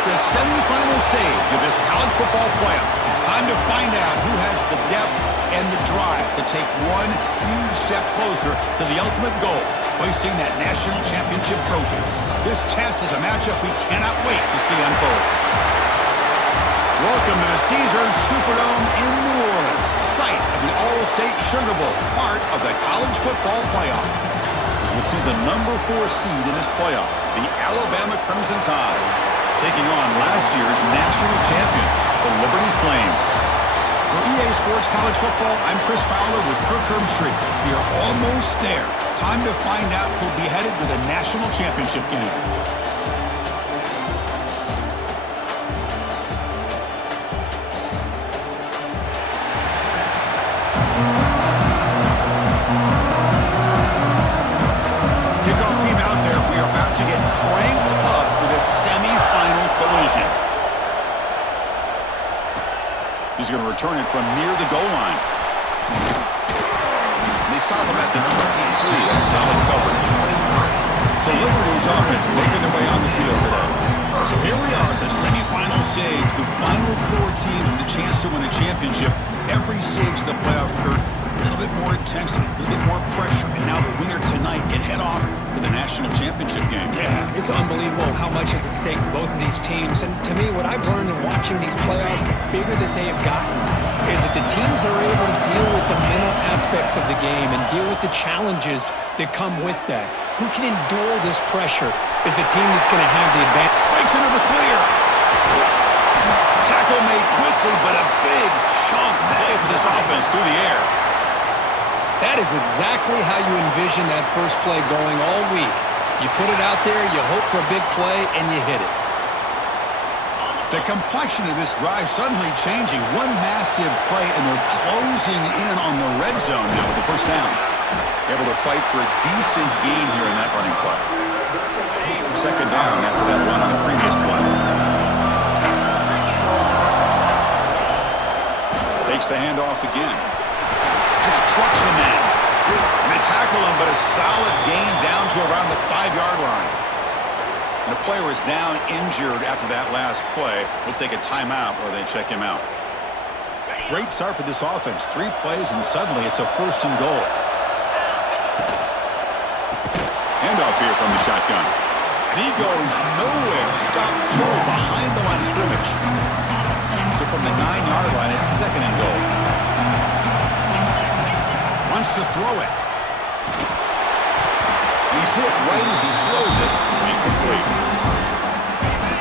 It's the semifinal stage of this college football playoff. It's time to find out who has the depth and the drive to take one huge step closer to the ultimate goal, hoisting that national championship trophy. This test is a matchup we cannot wait to see unfold. Welcome to the Caesars Superdome in New Orleans, site of the All-State Sugar Bowl, part of the college football playoff. We'll see the number 4 seed in this playoff, the Alabama Crimson Tide, taking on last year's national champions, the Liberty Flames. For EA Sports College Football, I'm Chris Fowler with Kirk Herbstreit. We are almost there. Time to find out who'll be headed to the national championship game. Kickoff team out there. We are about to get cranked up for the semifinal collision. He's going to return it from near the goal line. They stop him at the 23. That's solid coverage. So Liberty's offense making their way on the field today. So here we are at the semifinal stage. The final 4 teams with a chance to win a championship. Every stage of the playoff, Kurt, a little bit more intensity, a little bit more pressure. And now the winner tonight can head off to the national championship game. Yeah, it's unbelievable how much is at stake for both of these teams. And to me, what I've learned in watching these playoffs, the bigger that they have gotten, is that the teams are able to deal with the mental aspects of the game and deal with the challenges that come with that. Who can endure this pressure is the team that's going to have the advantage. Breaks into the clear. Tackle made quickly, but a big chunk play for this offense through the air. That is exactly how you envision that first play going all week. You put it out there, you hope for a big play, and you hit it. The complexion of this drive suddenly changing. One massive play, and they're closing in on the red zone now with the first down. Able to fight for a decent gain here in that running play. Second down after that run on the previous play. Takes the handoff again. Just trucks the man. And they tackle him, but a solid gain down to around the 5-yard line. And the player is down injured after that last play. We'll take a timeout or they check him out. Great start for this offense. 3 plays, and suddenly it's a 1st and goal. Handoff here from the shotgun. And he goes nowhere. Stop cold behind the line of scrimmage. So from the 9-yard line, it's 2nd and goal. Wants to throw it. He's hit right as he throws it. Incomplete.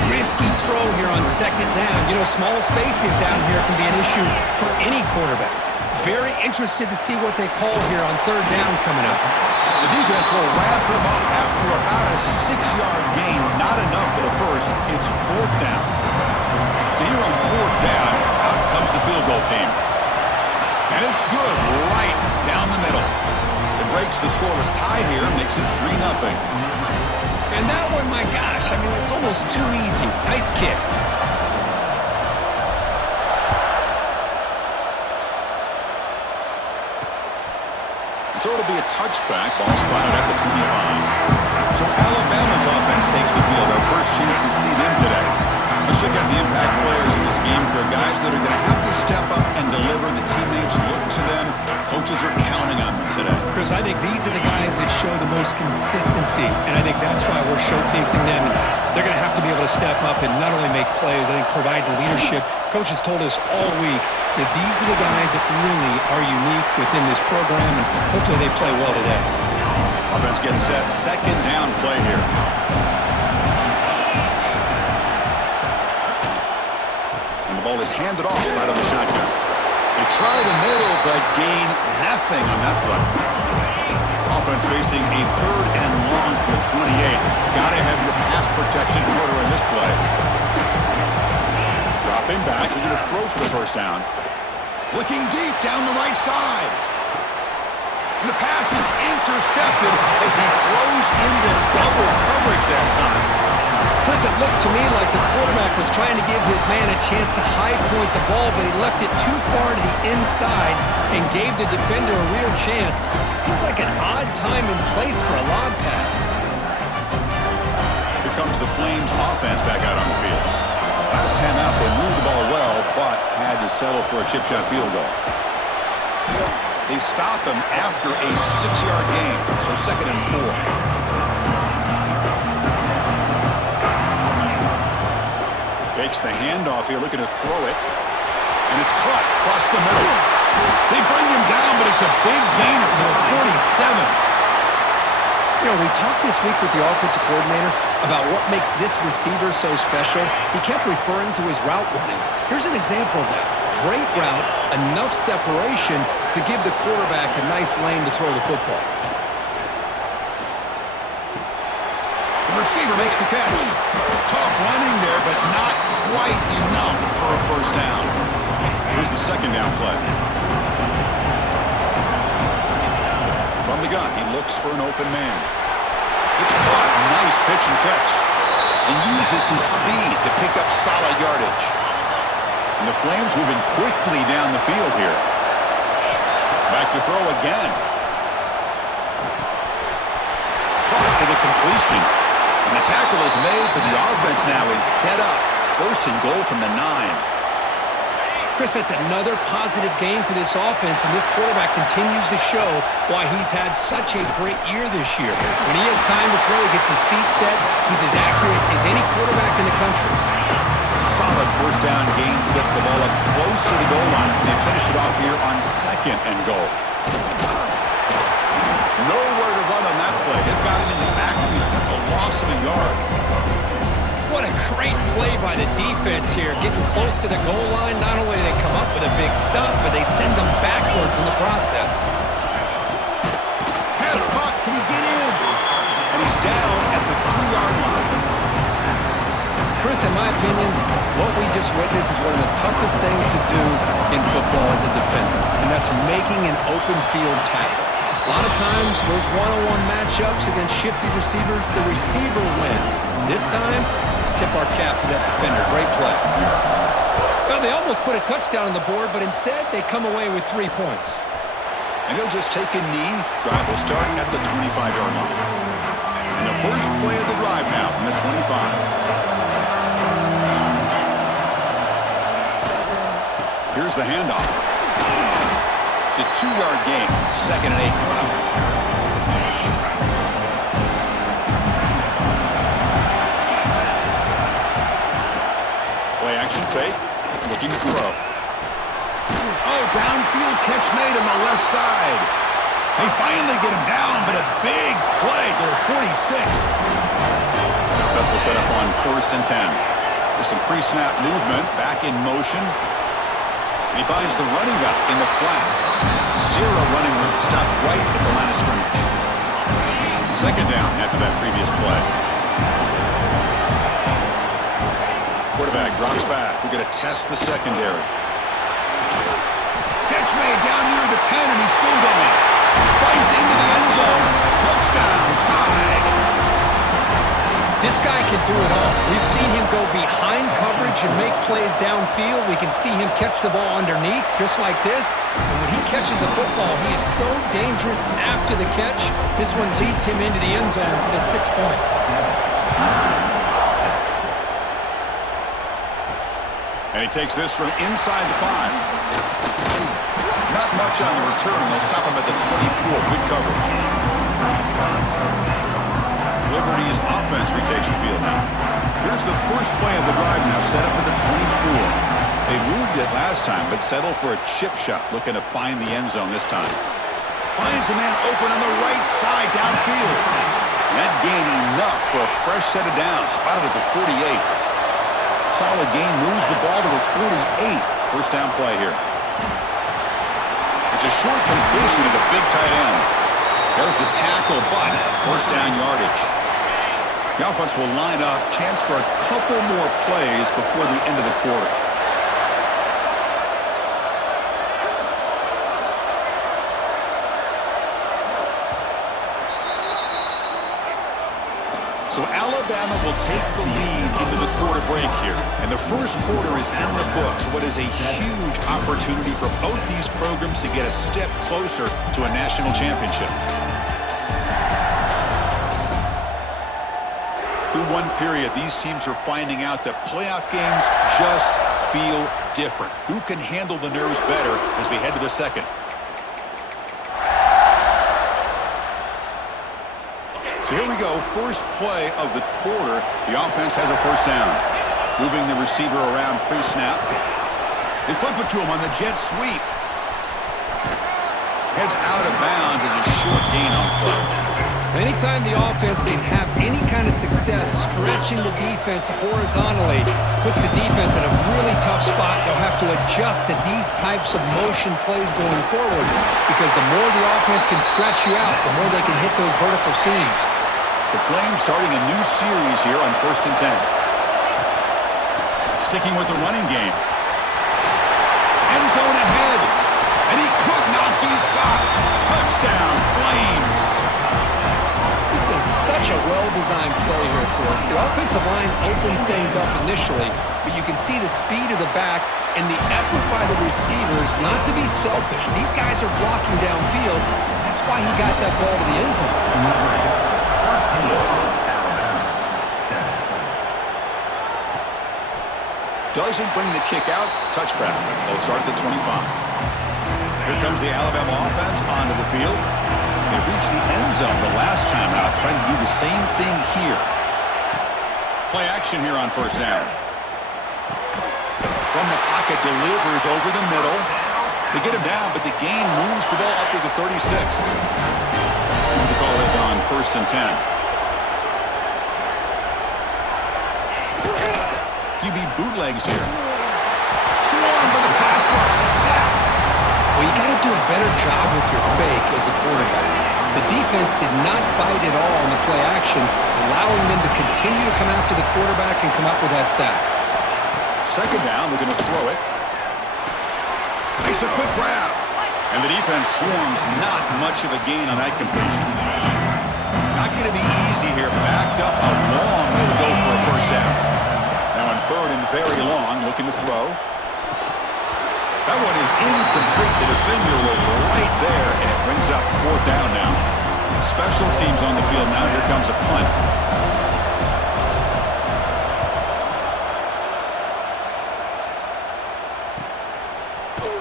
Risky throw here on 2nd down. You know, small spaces down here can be an issue for any quarterback. Very interested to see what they call here on 3rd down coming up. The defense will wrap him up after about a 6-yard gain. Not enough for the first. It's 4th down. So here on 4th down, out comes the field goal team. And it's good right down the middle. It breaks the scoreless tie here, makes it 3-0. And that one, my gosh, I mean, it's almost too easy. Nice kick. So it'll be a touchback, ball spotted at the 25. So Alabama's offense takes the field. Our first chance to see them today. Let's check out the impact players in this game, for guys that are going to have to step up and deliver. The teammates look to them. Coaches are counting on them today. Chris, I think these are the guys that show the most consistency, and I think that's why we're showcasing them. They're going to have to be able to step up and not only make plays, I think provide the leadership. Coach has told us all week that these are the guys that really are unique within this program, and hopefully they play well today. Offense getting set. 2nd down play here. And the ball is handed off out of the shotgun. They try the middle, but gain nothing on that play. Offense facing a 3rd and long from the 28. Got to have your pass protection in order in this play. Dropping back, looking to throw for the first down. Looking deep down the right side. And the pass is intercepted as he throws into double coverage that time. Chris, it looked to me like the quarterback was trying to give his man a chance to high point the ball, but he left it too far to the inside and gave the defender a real chance. Seems like an odd time and place for a lob pass. Here comes the Flames offense back out on the field. to settle for a chip shot field goal. They stop him after a 6-yard gain, so 2nd and 4. Fakes the handoff here, looking to throw it. And it's caught across the middle. They bring him down, but it's a big gainer for the 47. You know, we talked this week with the offensive coordinator about what makes this receiver so special. He kept referring to his route running. Here's an example of that. Great route, enough separation to give the quarterback a nice lane to throw the football. The receiver makes the catch. Tough running there, but not quite enough for a first down. Here's the 2nd down play. From the gun, he looks for an open man. It's caught. Nice pitch and catch. And uses his speed to pick up solid yardage. And the Flames moving quickly down the field here. Back to throw again. Caught for the completion. And the tackle is made, but the offense now is set up. 1st and goal from the 9. Chris, that's another positive game for this offense, and this quarterback continues to show why he's had such a great year this year. When he has time to throw, he gets his feet set. He's as accurate as any quarterback in the country. Solid first down gain sets the ball up close to the goal line, and they finish it off here on 2nd and goal. Nowhere to run on that play. They've got him in the backfield. That's a loss of a yard. What a great play by the defense here. Getting close to the goal line, not only do they come up with a big stop, but they send them backwards in the process. Pass caught. Can he get in? And he's down at the 3-yard line. Chris, in my opinion, what we just witnessed is one of the toughest things to do in football as a defender, and that's making an open field tackle. A lot of times, those one-on-one matchups against shifty receivers, the receiver wins. This time, let's tip our cap to that defender. Great play. Well, they almost put a touchdown on the board, but instead, they come away with 3 points. And he'll just take a knee. Drive will start at the 25-yard line. And the first play of the drive now from the 25. Here's the handoff. It's a 2-yard gain. 2nd and 8 coming up. Play action fake. Looking to throw. Oh, downfield catch made on the left side. They finally get him down, but a big play to the 46. Offense will set up on 1st and 10. There's some pre-snap movement. Back in motion. And he finds the running back in the flat. 0 running route. Stopped right at the line of scrimmage. 2nd down after that previous play. Quarterback drops back. We're going to test the secondary. Catch made down near the 10, and he's still going. Fights into the end zone. Touchdown. Tied. This guy can do it all. We've seen him go behind coverage and make plays downfield. We can see him catch the ball underneath, just like this. And when he catches a football, he is so dangerous after the catch. This one leads him into the end zone for the 6 points. And he takes this from inside the 5. Not much on the return. They'll stop him at the 24. Good coverage. Liberty's offense retakes the field now. Here's the first play of the drive now, set up at the 24. They moved it last time, but settled for a chip shot, looking to find the end zone this time. Finds a man open on the right side downfield. And that gained enough for a fresh set of downs, spotted at the 48. Solid gain, moves the ball to the 48. First down play here. It's a short completion to the big tight end. There's the tackle, but first down yardage. The offense will line up. Chance for a couple more plays before the end of the quarter. So Alabama will take the lead into the quarter break here. And the first quarter is in the books. What is a huge opportunity for both these programs to get a step closer to a national championship. Through one period, these teams are finding out that playoff games just feel different. Who can handle the nerves better as we head to the second? So here we go, first play of the quarter. The offense has a first down. Moving the receiver around pre-snap. They flip it to him on the jet sweep. Heads out of bounds as a short gain on play. Anytime the offense can have any kind of success stretching the defense horizontally, puts the defense in a really tough spot. They'll have to adjust to these types of motion plays going forward because the more the offense can stretch you out, the more they can hit those vertical seams. The Flames starting a new series here on 1st and 10. Sticking with the running game. End zone ahead. And he could not be stopped. Touchdown, Flames. This is such a well-designed play here, Chris. The offensive line opens things up initially, but you can see the speed of the back and the effort by the receivers not to be selfish. These guys are blocking downfield. That's why he got that ball to the end zone. Doesn't bring the kick out. Touchback. They'll start at the 25. Here comes the Alabama offense onto the field. They reached the end zone the last time out, trying to do the same thing here. Play action here on first down. From the pocket, delivers over the middle. They get him down, but the gain moves the ball up to the 36. See what the call is on 1st and 10. QB bootlegs here. Swarmed by the pass rush. Sack. Well, you got to do a better job with your fake as the quarterback. The defense did not bite at all in the play action, allowing them to continue to come after the quarterback and come up with that sack. Second down, we're going to throw it. Makes a quick grab. And the defense swarms, not much of a gain on that completion. Not going to be easy here. Backed up a long way to go for a first down. Now on 3rd and very long, looking to throw. That one is incomplete. The defender was right there, and it brings up 4th down now. Special teams on the field now. Here comes a punt.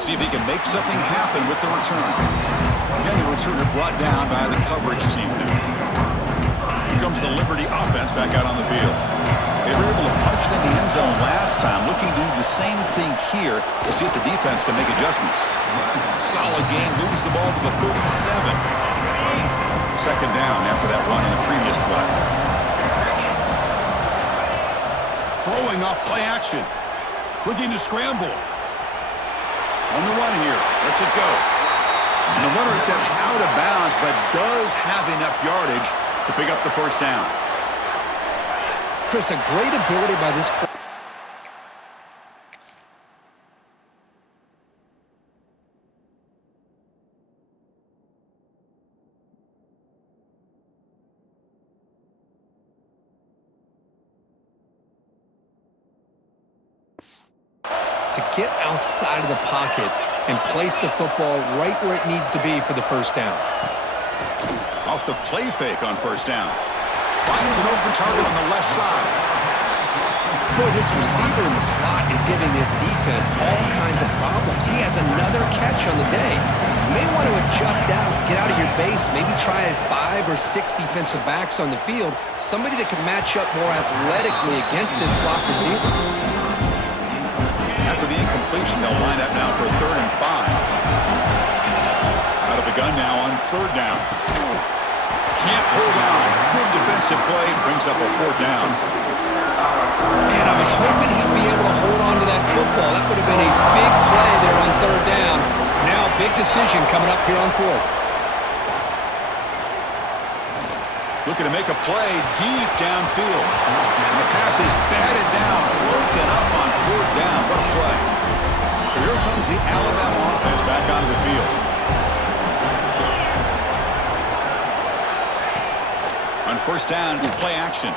See if he can make something happen with the return. Again, the returner brought down by the coverage team now. Here comes the Liberty offense back out on the field. They were able to punch it in the end zone last time, looking to do the same thing here to see if the defense can make adjustments. Solid game, moves the ball to the 37. Second down after that run in the previous play. Throwing off play action. Looking to scramble. On the run here, lets it go. And the runner steps out of bounds, but does have enough yardage to pick up the first down. Chris, a great ability by this quarterback. To get outside of the pocket and place the football right where it needs to be for the first down. Off the play fake on first down. Finds an open target on the left side. Boy, this receiver in the slot is giving this defense all kinds of problems. He has another catch on the day. You may want to adjust out, get out of your base, maybe try 5 or 6 defensive backs on the field, somebody that can match up more athletically against this slot receiver. After the incompletion, they'll line up now for 3rd and 5. Out of the gun now on 3rd down. Can't hold on. Good defensive play. Brings up a 4th down. Man, I was hoping he'd be able to hold on to that football. That would have been a big play there on 3rd down. Now a big decision coming up here on 4th. Looking to make a play deep downfield. And the pass is batted down. Broken up on 4th down. What a play. So here comes the Alabama offense back onto the field. On first down, it's play action.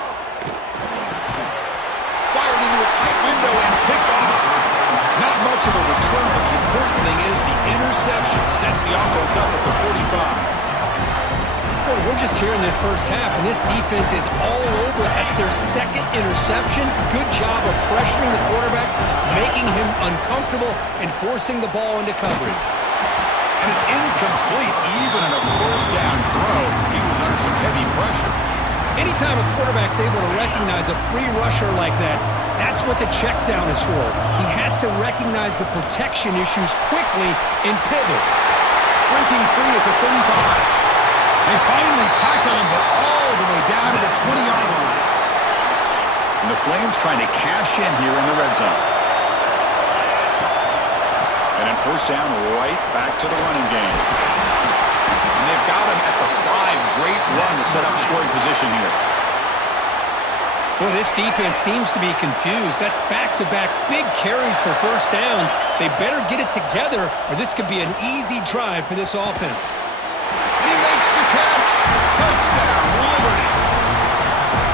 Fired into a tight window and picked off. Not much of a return, but the important thing is the interception sets the offense up at the 45. Boy, we're just here in this first half, and this defense is all over. That's their second interception. Good job of pressuring the quarterback, making him uncomfortable, and forcing the ball into coverage. And it's incomplete, even in a first down throw. He was under some heavy pressure. Anytime a quarterback's able to recognize a free rusher like that, that's what the check down is for. He has to recognize the protection issues quickly and pivot. Breaking free at the 35. They finally tackle him, but all the way down to the 20-yard line. And the Flames trying to cash in here in the red zone. And then first down, right back to the running game. And they've got him at the 5. Great run to set up scoring position here. Boy, this defense seems to be confused. That's back-to-back big carries for first downs. They better get it together, or this could be an easy drive for this offense. He makes the catch. Touchdown, Liberty.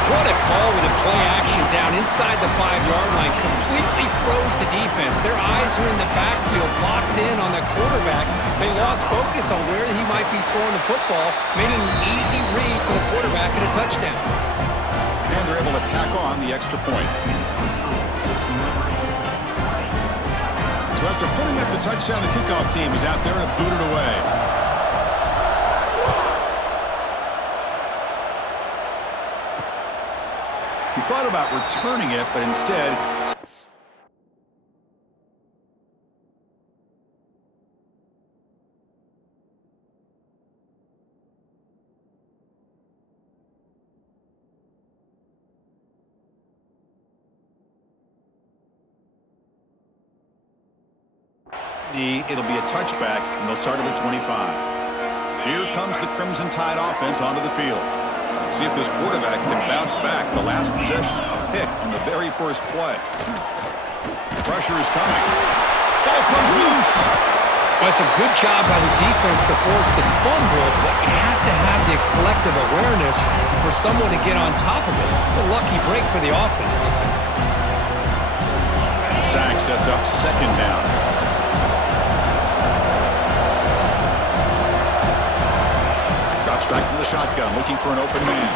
What a call with a play action down inside the 5-yard line. Completely froze the defense. Their eyes are in the backfield, locked in on the quarterback. They lost focus on where he might be throwing the football, made an easy read for the quarterback and a touchdown. And they're able to tack on the extra point. So after putting up the touchdown, the kickoff team is out there to boot it away. He thought about returning it, but instead... It'll be a touchback, and they'll start at the 25. Here comes the Crimson Tide offense onto the field. See if this quarterback can bounce back. The last possession, a pick on the very first play. Pressure is coming. Ball comes loose. Well, it's a good job by the defense to force the fumble, but you have to have the collective awareness for someone to get on top of it. It's a lucky break for the offense. Sack sets up second down. Drops back from the shotgun, looking for an open man.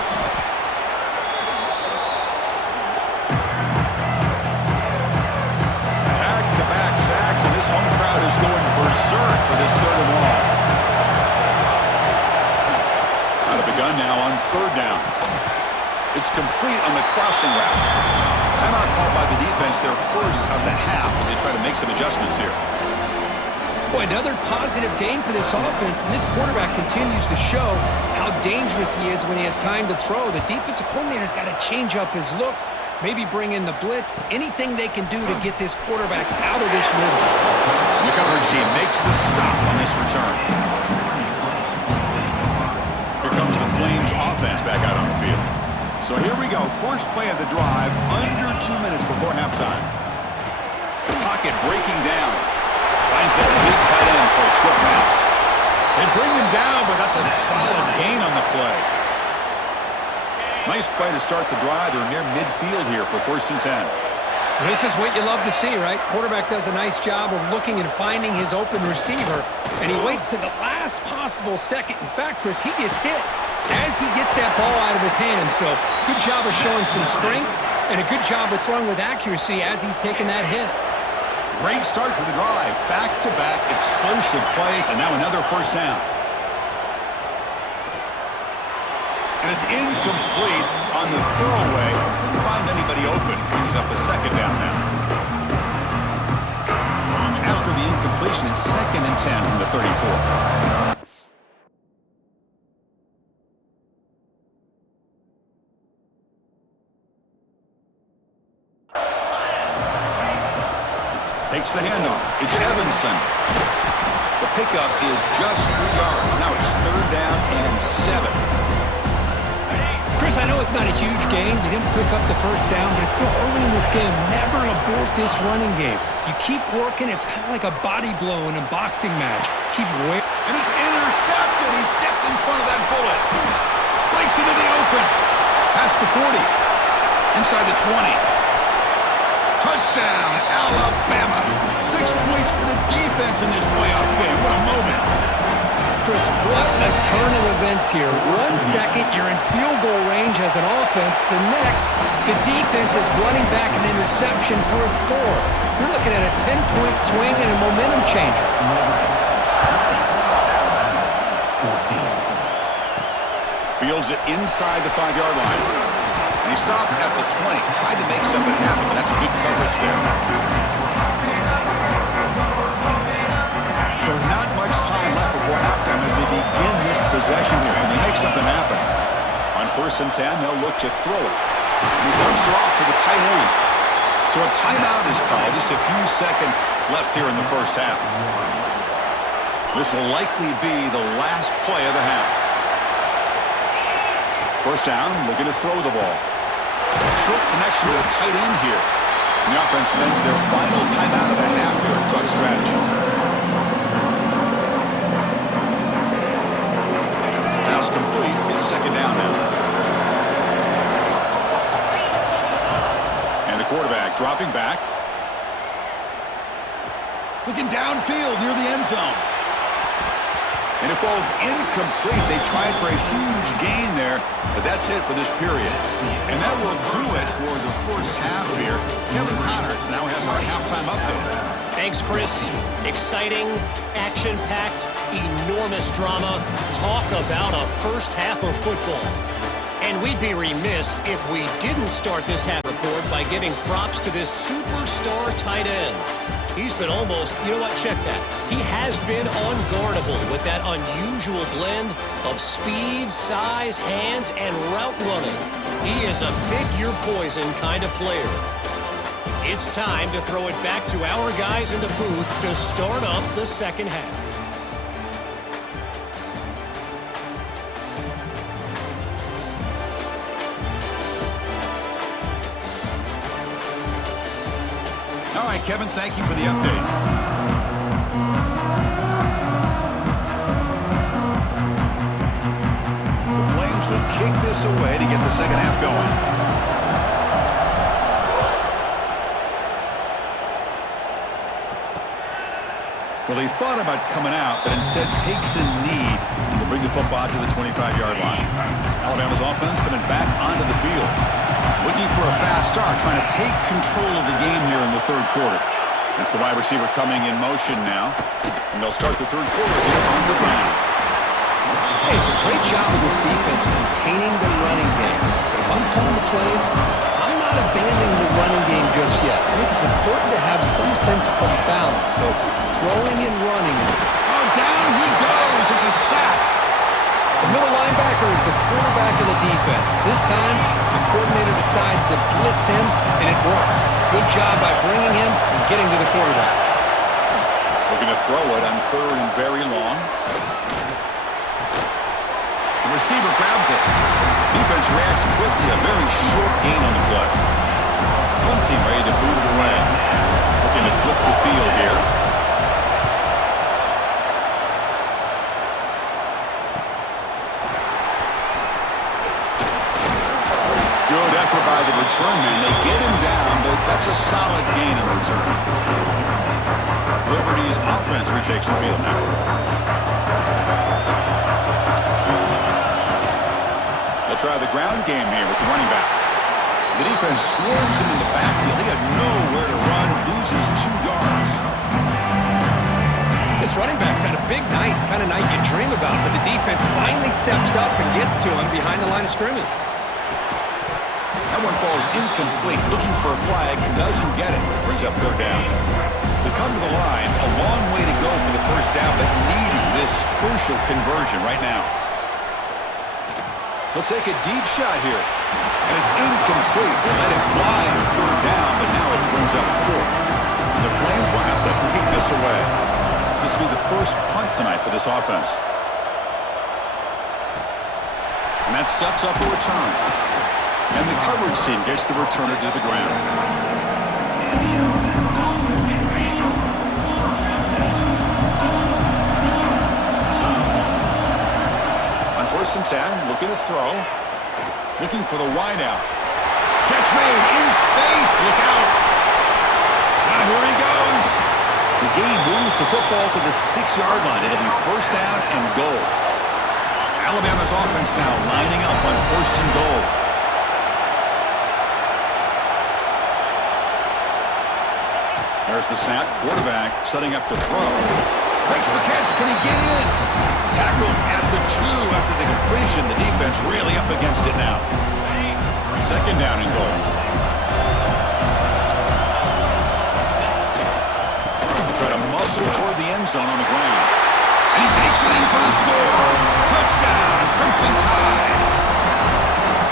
Back-to-back sacks, and this home crowd is going berserk for this third and long. Out of the gun now on third down. It's complete on the crossing route. Timeout called by the defense, their first of the half, as they try to make some adjustments here. Boy, another positive game for this offense, and this quarterback continues to show how dangerous he is when he has time to throw. The defensive coordinator's got to change up his looks, maybe bring in the blitz, anything they can do to get this quarterback out of this rhythm. The coverage team makes the stop on this return. Here comes the Flames offense back out on the field. So here we go, first play of the drive, under 2 minutes before halftime. The pocket breaking down. Finds that big tight end for a short pass. They bring him down, but that's a solid gain on the play. Nice play to start the drive. They're near midfield here for 1st and 10. This is what you love to see, right? Quarterback does a nice job of looking and finding his open receiver, and he waits to the last possible second. In fact, Chris, he gets hit as he gets that ball out of his hands. So good job of showing some strength and a good job of throwing with accuracy as he's taking that hit. Great start for the drive. Back-to-back explosive plays, and now another first down. And it's incomplete on the throwaway. Didn't find anybody open. Brings up a second down now. After the incompletion, it's 2nd and 10 from the 34. Takes the handoff. It's Evanson. The pickup is just 3 yards. Now it's 3rd down and 7. Chris, I know it's not a huge gain. You didn't pick up the first down, but it's still early in this game. Never abort this running game. You keep working. It's kind of like a body blow in a boxing match. Keep waiting. And he's intercepted. He stepped in front of that bullet. Breaks into the open. Past the 40. Inside the 20. Touchdown, Alabama. 6 points for the defense in this playoff game. What a moment. Chris, what a turn of events here. 1 second, you're in field goal range as an offense. The next, the defense is running back an interception for a score. You're looking at a 10-point swing and a momentum changer. Fields it inside the 5-yard line. And he stopped at the 20. Tried to make something happen, but that's good coverage there. So not much time left before halftime as they begin this possession here. And they make something happen. On 1st and 10, they'll look to throw it. And he dumps it off to the tight end. So a timeout is called. Just a few seconds left here in the first half. This will likely be the last play of the half. First down, looking to throw the ball. Short connection to the tight end here. And the offense spends their final timeout of the half here to talk strategy. Pass complete. It's 2nd down now. And the quarterback dropping back. Looking downfield near the end zone. And it falls incomplete. They tried for a huge gain there, but that's it for this period. And that will do it for the first half here. Kevin Connors now has our halftime update. Thanks, Chris. Exciting, action-packed, enormous drama. Talk about a first half of football. And we'd be remiss if we didn't start this half report by giving props to this superstar tight end. He's been almost, you know what, check that. He has been unguardable with that unusual blend of speed, size, hands, and route running. He is a pick-your-poison kind of player. It's time to throw it back to our guys in the booth to start up the second half. All right, Kevin, thank you for the update. The Flames will kick this away to get the second half going. Well, he thought about coming out, but instead takes a knee to bring the football to the 25-yard line. Alabama's offense coming back onto the field. Looking for a fast start, trying to take control of the game here in the third quarter. It's the wide receiver coming in motion now. And they'll start the third quarter here on the ground. Hey, it's a great job of this defense containing the running game. But if I'm calling the plays, I'm not abandoning the running game just yet. I think it's important to have some sense of balance. So throwing and running is... Oh, down he goes. It's a sack. The middle linebacker is the quarterback of the defense. This time, the coordinator decides to blitz him, and it works. Good job by bringing him and getting to the quarterback. Looking to throw it on 3rd and very long. The receiver grabs it. Defense reacts quickly. A very short gain on the play. Punt team ready to boot it away. Looking to flip the field here. Good effort by the return man. They get him down, but that's a solid gain in return. Liberty's offense retakes the field now. They'll try the ground game here with the running back. The defense swarms him in the backfield. He had nowhere to run, loses 2 yards. This running back's had a big night, kind of night you dream about, but the defense finally steps up and gets to him behind the line of scrimmage. That one falls incomplete. Looking for a flag, doesn't get it. Brings up 3rd down. They come to the line, a long way to go for the first down, but needing this crucial conversion right now. He'll take a deep shot here, and it's incomplete. They let it fly on 3rd down, but now it brings up 4th. The Flames will have to kick this away. This will be the first punt tonight for this offense. And that sets up a return. And the coverage team gets the returner to the ground. On 1st and 10, looking to throw. Looking for the wideout. Catch made in space. Look out. Now here he goes. The game moves the football to the 6-yard line. It'll be first down and goal. Alabama's offense now lining up on first and goal. There's the snap. Quarterback setting up to throw. Makes the catch. Can he get in? Tackled at the 2 after the completion. The defense really up against it now. Second down and goal. Try to muscle toward the end zone on the ground. And he takes it in for the score. Touchdown, Crimson Tide.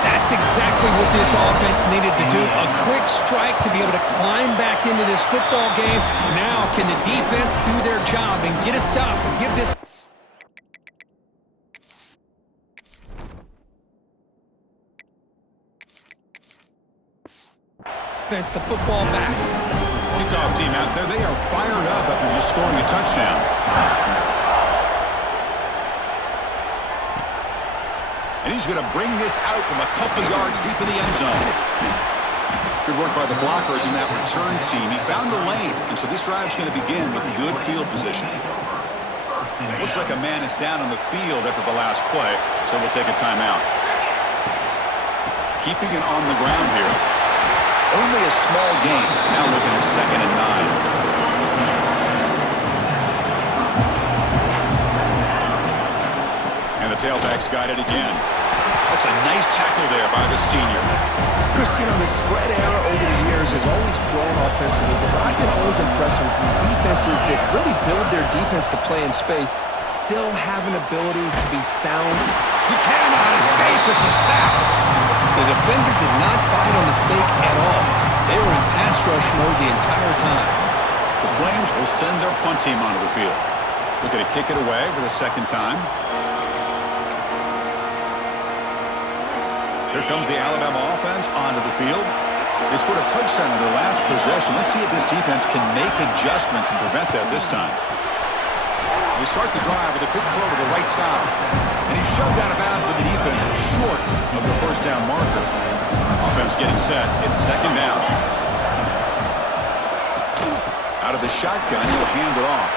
That's exactly what this offense needed to do. A quick strike to be able to climb back into this football game. Now can the defense do their job and get a stop and give this offense the football back. Kickoff team out there. They are fired up after just scoring a touchdown. And he's going to bring this out from a couple yards deep in the end zone. Good work by the blockers in that return team. He found the lane, and so this drive's going to begin with good field position. Looks like a man is down on the field after the last play, so we'll take a timeout. Keeping it on the ground here. Only a small gain. Now looking at 2nd and 9. And the tailback's got it again. That's a nice tackle there by the senior. Chris, you know, the spread era over the years has always grown offensively, but I've been always impressed with defenses that really build their defense to play in space, still have an ability to be sound. He cannot escape. It's a sack. The defender did not bite on the fake at all. They were in pass rush mode the entire time. The Flames will send their punt team onto the field. Looking to kick it away for the second time. Here comes the Alabama offense onto the field. They scored a touchdown in their last possession. Let's see if this defense can make adjustments and prevent that this time. They start the drive with a quick throw to the right side. And he's shoved out of bounds with the defense short of the first down marker. Offense getting set. It's second down. Out of the shotgun, he'll hand it off.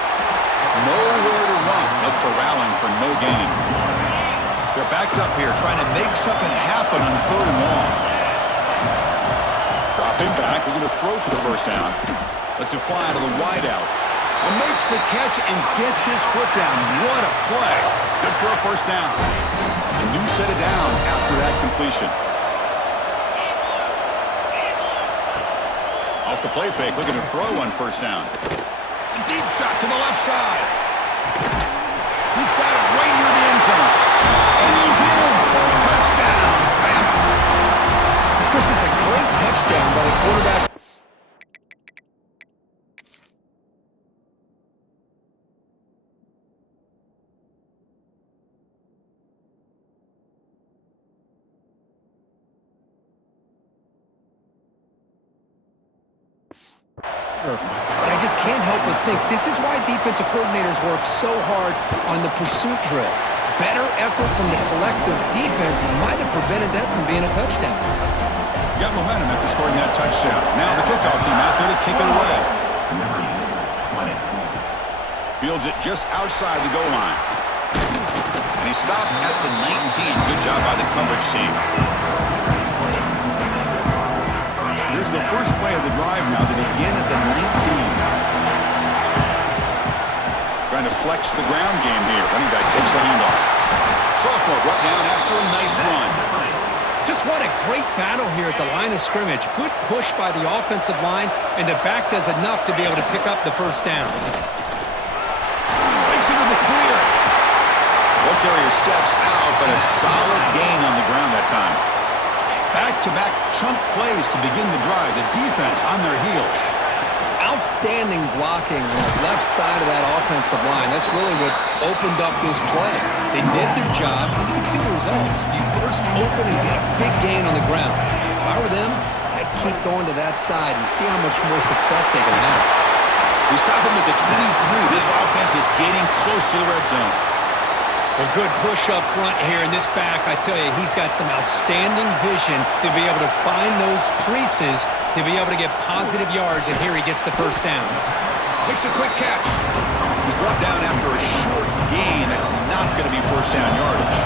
Nowhere to run. They're corralling for no gain. They're backed up here, trying to make something happen on 3rd and long. Dropping back, they're going to throw for the first down. Lets it fly to the wideout. And makes the catch and gets his foot down. What a play. Good for a first down. A new set of downs after that completion. Off the play fake, looking to throw on first down. A deep shot to the left side. He's got it right near the end zone. And he's in. Touchdown, Bama. This is a great touchdown by the quarterback. But I just can't help but think this is why defensive coordinators work so hard on the pursuit drill. Better effort from the collective defense might have prevented that from being a touchdown. Got momentum after scoring that touchdown. Now the kickoff team out there to kick it away. Fields it just outside the goal line. And he stopped at the 19. Good job by the coverage team. Here's the first play of the drive now. They begin at the 19. Trying to flex the ground game here. Running back takes the handoff. Sophomore brought down after a nice run. Just what a great battle here at the line of scrimmage. Good push by the offensive line, and the back does enough to be able to pick up the first down. Breaks into the clear. Ball carrier steps out, but a solid gain on the ground that time. Back-to-back chunk plays to begin the drive. The defense on their heels. Outstanding blocking on the left side of that offensive line. That's really what opened up this play. They did their job, and you can see the results. You burst open and get a big gain on the ground. If I were them, I'd keep going to that side and see how much more success they can have. We stop them at the 23. This offense is getting close to the red zone. Well, good push up front here in this back. I tell you, he's got some outstanding vision to be able to find those creases, to be able to get positive yards, and here he gets the first down. Makes a quick catch. He's brought down after a short gain. That's not going to be first down yardage.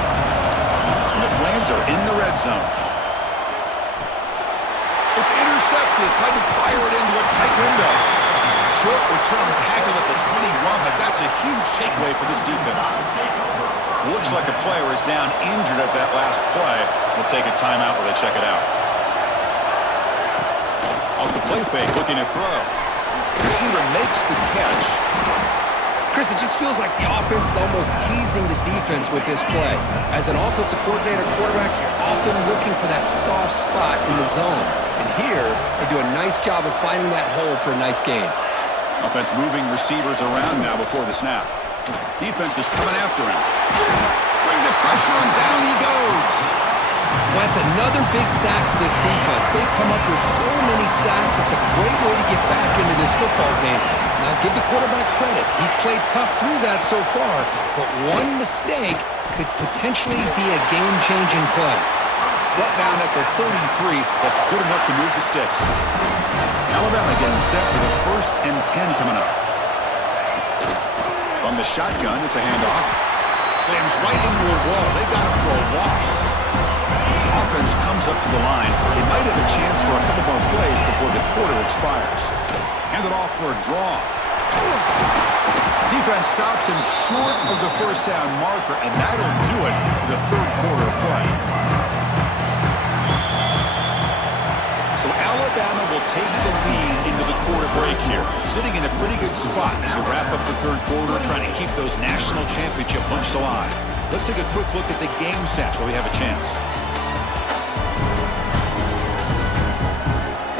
And the Flames are in the red zone. It's intercepted. Tried to fire it into a tight window. Short return tackle at the 21, but that's a huge takeaway for this defense. Looks like a player is down injured at that last play. We'll take a timeout while they check it out. Off the play fake, looking to throw. Receiver makes the catch. Chris, it just feels like the offense is almost teasing the defense with this play. As an offensive coordinator quarterback, you're often looking for that soft spot in the zone. And here, they do a nice job of finding that hole for a nice gain. Offense moving receivers around now before the snap. Defense is coming after him. Bring the pressure and down he goes. Well, that's another big sack for this defense. They've come up with so many sacks. It's a great way to get back into this football game. Now, give the quarterback credit. He's played tough through that so far, but one mistake could potentially be a game-changing play. Brought down at the 33. That's good enough to move the sticks. Alabama getting set for the 1st and 10 coming up. From the shotgun, it's a handoff. Slams right into a wall. They've got him for a loss. Offense comes up to the line. They might have a chance for a couple more plays before the quarter expires. Handed off for a draw. Defense stops him short of the first down marker, and that'll do it for the 3rd quarter play. So Alabama will take the lead into the quarter break here, sitting in a pretty good spot as we wrap up the 3rd quarter, trying to keep those national championship hopes alive. Let's take a quick look at the game stats where we have a chance.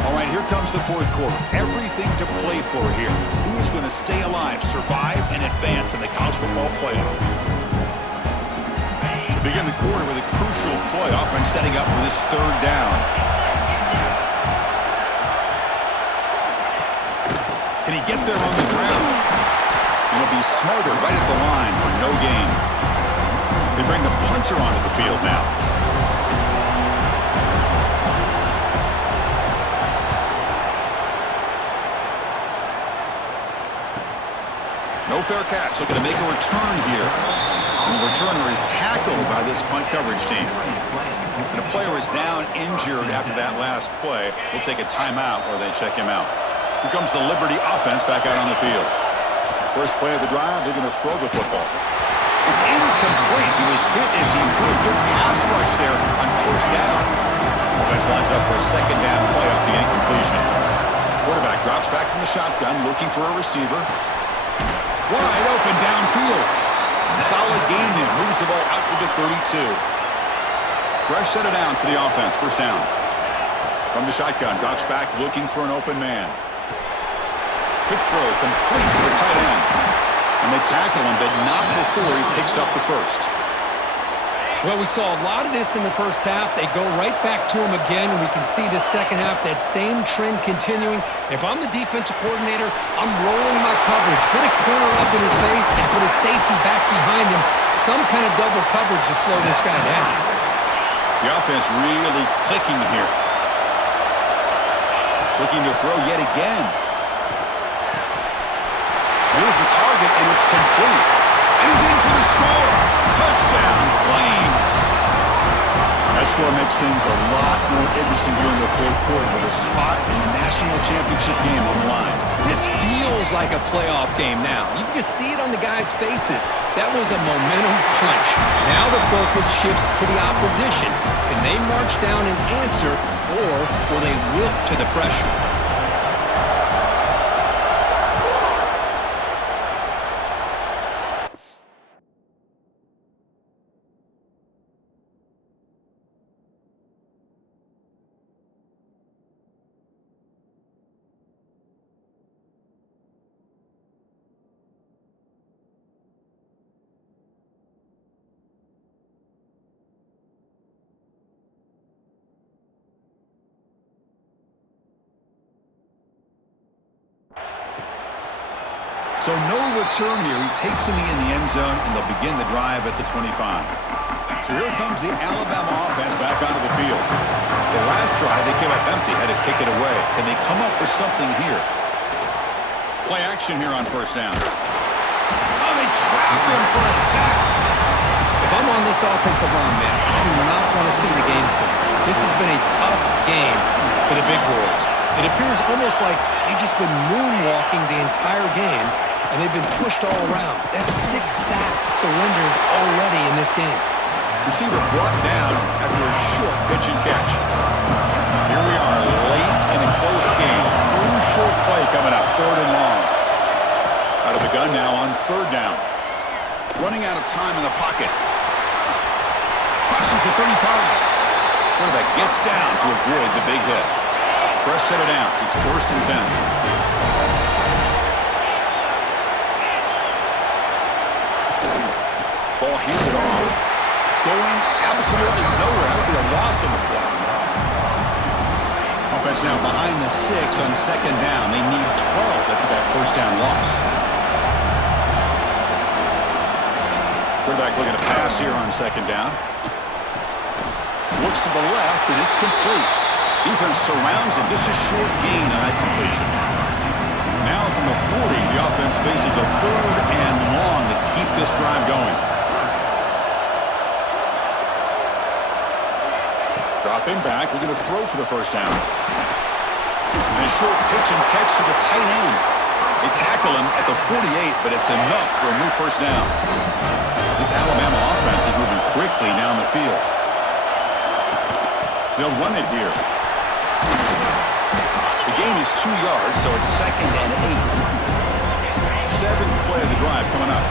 All right, here comes the 4th quarter. Everything to play for here. Who is going to stay alive, survive, and advance in the college football playoff? We begin the quarter with a crucial play. Offense setting up for this 3rd down. Can he get there on the ground? And he'll be smothered right at the line for no gain. They bring the punter onto the field now. No fair catch. Looking to make a return here. And the returner is tackled by this punt coverage team. And a player is down injured after that last play. We'll take a timeout or they check him out. Here comes the Liberty offense back out on the field. First play of the drive, they're going to throw the football. It's incomplete. He was hit as he threw a good pass rush there on 1st down. Offense lines up for a 2nd down play off the incompletion. Quarterback drops back from the shotgun, looking for a receiver. Wide open downfield. Solid gain there. Moves the ball out to the 32. Fresh set of downs for the offense. 1st down. From the shotgun, drops back, looking for an open man. Quick throw, complete to the tight end. And they tackle him, but not before he picks up the 1st. Well, we saw a lot of this in the first half. They go right back to him again, and we can see the second half, that same trend continuing. If I'm the defensive coordinator, I'm rolling my coverage. Put a corner up in his face and put a safety back behind him. Some kind of double coverage to slow this guy down. The offense really clicking here. Looking to throw yet again. Here's the target, and it's complete. And he's in for the score. Touchdown, Flames. That score makes things a lot more interesting during the 4th quarter with a spot in the national championship game on the line. This feels like a playoff game now. You can just see it on the guys' faces. That was a momentum punch. Now the focus shifts to the opposition. Can they march down and answer, or will they wilt to the pressure? So no return here. He takes him in the end zone, and they'll begin the drive at the 25. So here comes the Alabama offense back onto the field. The last drive, they came up empty, had to kick it away. Can they come up with something here? Play action here on first down. Oh, they trap him for a sack. If I'm on this offensive line, man, I do not want to see the game film. This has been a tough game for the big boys. It appears almost like they've just been moonwalking the entire game, and they've been pushed all around. That's 6 sacks surrendered already in this game. Receiver brought down after a short pitch and catch. Here we are late in a close game. Crucial play coming up, 3rd and long. Out of the gun now on 3rd down. Running out of time in the pocket. Crosses the 35. Quarterback gets down to avoid the big hit. Fresh set of downs. It's 1st and 10. Ball handed off. Going absolutely nowhere. That would be a loss on the play. Offense now behind the sticks on 2nd down. They need 12 after that 1st down loss. Quarterback looking to pass here on 2nd down. Looks to the left, and it's complete. Defense surrounds him. Just a short gain on that completion. Now from the 40, the offense faces a 3rd and long to keep this drive going. Dropping back, looking to throw for the 1st down. And a short pitch and catch to the tight end. They tackle him at the 48, but it's enough for a new 1st down. This Alabama offense is moving quickly down the field. They'll run it here. The gain is 2 yards, so it's 2nd and 8. 7th play of the drive coming up.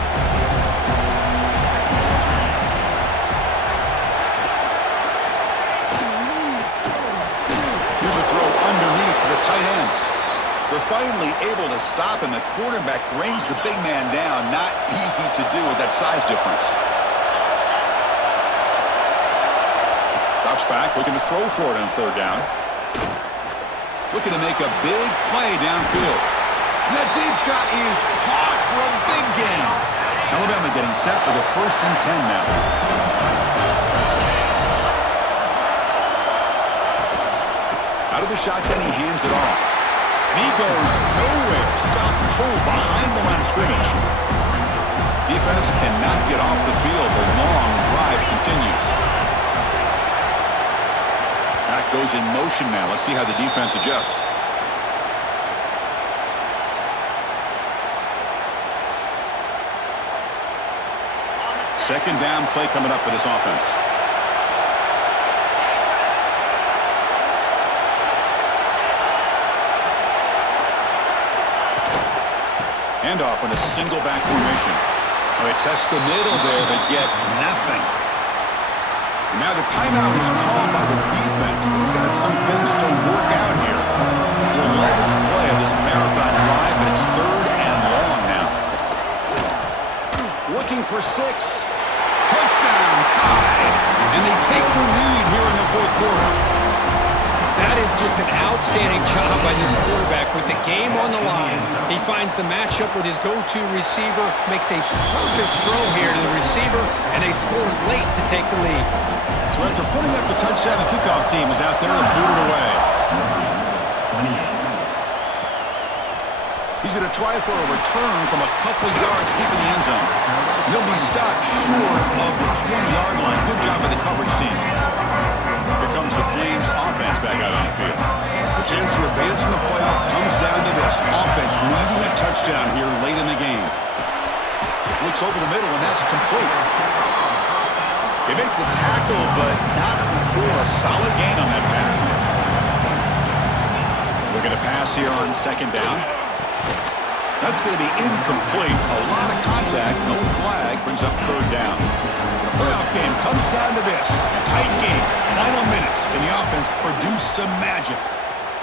Here's a throw underneath to the tight end. They're finally able to stop him. The quarterback brings the big man down. Not easy to do with that size difference. Drops back, looking to throw for it on 3rd down. Looking to make a big play downfield. And that deep shot is caught for a big gain. Alabama getting set for the 1st and 10 now. Out of the shotgun, he hands it off. And he goes nowhere. Stop cold behind the line of scrimmage. Defense cannot get off the field. The long drive continues. Back goes in motion now. Let's see how the defense adjusts. Second down play coming up for this offense. Handoff in a single back formation. Well, they test the middle there, but get nothing. And now the timeout is called by the defense. They've got some things to work out here. The 11th play of this marathon drive, but it's 3rd and long now. Looking for 6. Touchdown, tied. And they take the lead here in the 4th quarter. That is just an outstanding job by this quarterback with the game on the line. He finds the matchup with his go-to receiver, makes a perfect throw here to the receiver, and they score late to take the lead. So after putting up the touchdown, the kickoff team is out there to boot it away. He's going to try for a return from a couple yards deep in the end zone. And he'll be stopped short of the 20-yard line. Good job by the coverage team. Here comes the Flames offense back out on the field. The chance to advance in the playoff comes down to this. Offense needing a touchdown here late in the game. Looks over the middle, and that's complete. They make the tackle, but not before a solid gain on that pass. Looking to pass here on 2nd down. That's going to be incomplete. A lot of contact, no flag, brings up 3rd down. The playoff game comes down to this. Tight game, final minutes, and the offense produce some magic.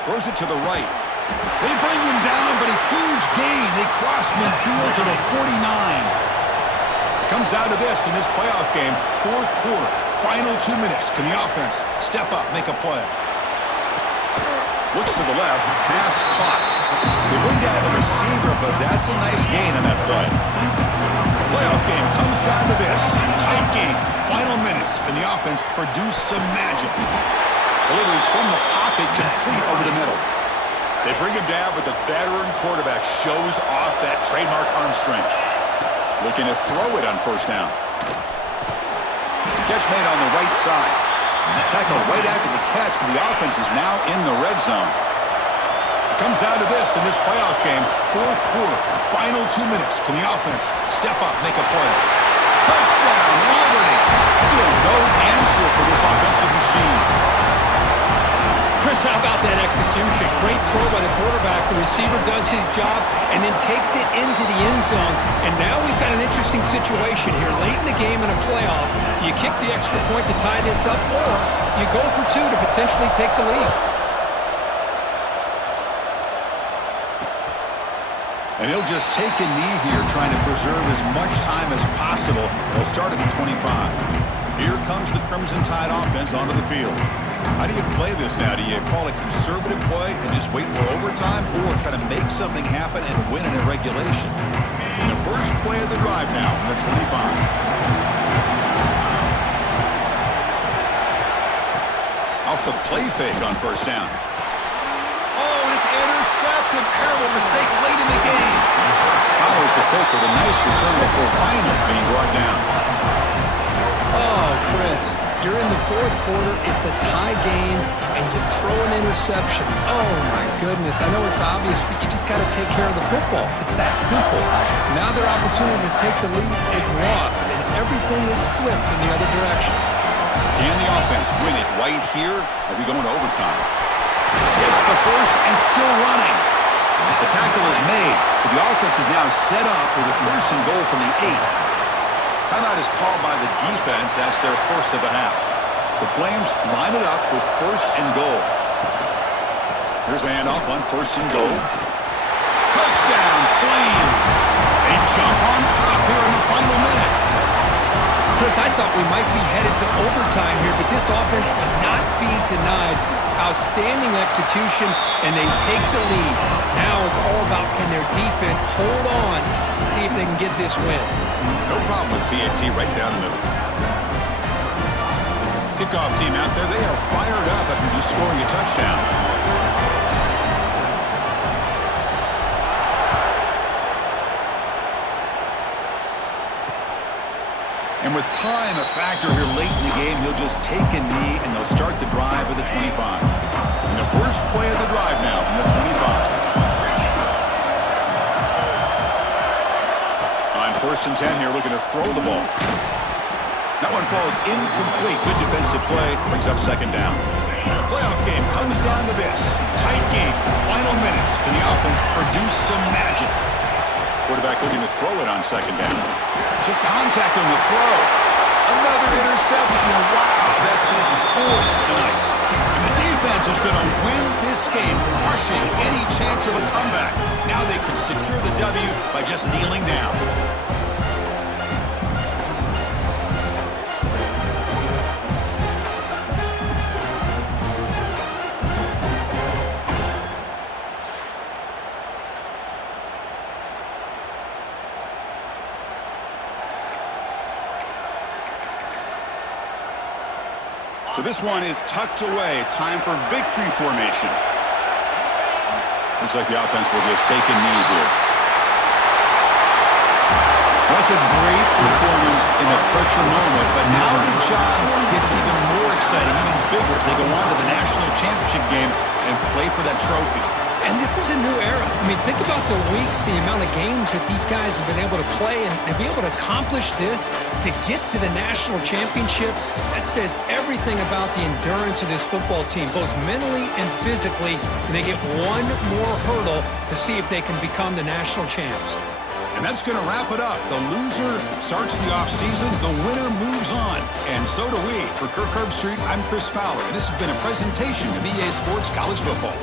Throws it to the right. They bring him down, but a huge gain. They cross midfield to the 49. It comes down to this in this playoff game. 4th quarter, final 2 minutes. Can the offense step up, make a play? Looks to the left, pass caught. They bring down the receiver, but that's a nice gain on that play. The playoff game comes down to this. Tight game, final minutes, and the offense produce some magic. Delivers from the pocket, complete over the middle. They bring him down, but the veteran quarterback shows off that trademark arm strength. Looking to throw it on first down. Catch made on the right side. Tackle right after the catch, but the offense is now in the red zone. It comes down to this in this playoff game. Fourth quarter, final 2 minutes. Can the offense step up, make a play? Touchdown, Liberty. Still no answer for this offensive machine. Chris, how about that execution? Great throw by the quarterback. The receiver does his job and then takes it into the end zone. And now we've got an interesting situation here. Late in the game in a playoff, do you kick the extra point to tie this up, or you go for two to potentially take the lead? And he'll just take a knee here, trying to preserve as much time as possible. They'll start at the 25. Here comes the Crimson Tide offense onto the field. How do you play this now? Do you call a conservative play and just wait for overtime, or try to make something happen and win in a regulation? And the first play of the drive now from the 25. Off the play fake on first down. Oh, and it's intercepted. Terrible mistake late in the game. Follows the pick with a nice return before finally being brought down. Oh, Chris, you're in the fourth quarter. It's a tie game, and you throw an interception. Oh, my goodness. I know it's obvious, but you just got to take care of the football. It's that simple. Now their opportunity to take the lead is lost, and everything is flipped in the other direction. Can the offense win it right here? Are we going to overtime? Gets the first and still running. The tackle is made, but the offense is now set up with a first and goal from the 8. Timeout is called by the defense. That's their first of the half. The Flames line it up with first and goal. Here's the handoff on first and goal. Touchdown, Flames! They jump on top here in the final minute. Chris, I thought we might be headed to overtime here, but this offense would not be denied. Outstanding execution, and they take the lead. Now it's all about, can their defense hold on to see if they can get this win. No problem with PAT right down the middle. Kickoff team out there, they are fired up after just scoring a touchdown. And with time a factor here late in the game, he'll just take a knee and they'll start the drive at the 25. And the first play of the drive now from the 25. On first and 10 here, looking to throw the ball. That one falls incomplete. Good defensive play, brings up second down. The playoff game comes down to this. Tight game, final minutes. Can the offense produce some magic? Quarterback looking to throw it on second down. Took contact on the throw. Another interception. Wow, that's his fourth tonight. And the defense is going to win this game, crushing any chance of a comeback. Now they can secure the W by just kneeling down. So this one is tucked away. Time for victory formation. Looks like the offense will just take a knee here. That's a great performance in a pressure moment, but now the job gets even more exciting, even bigger as they go on to the national championship game and play for that trophy. And this is a new era. I mean, think about the weeks, the amount of games that these guys have been able to play, and to be able to accomplish this, to get to the national championship, that says everything about the endurance of this football team, both mentally and physically, and they get one more hurdle to see if they can become the national champs. And that's going to wrap it up. The loser starts the offseason. The winner moves on. And so do we. For Kirk Herbstreit, I'm Chris Fowler. And this has been a presentation of EA Sports College Football.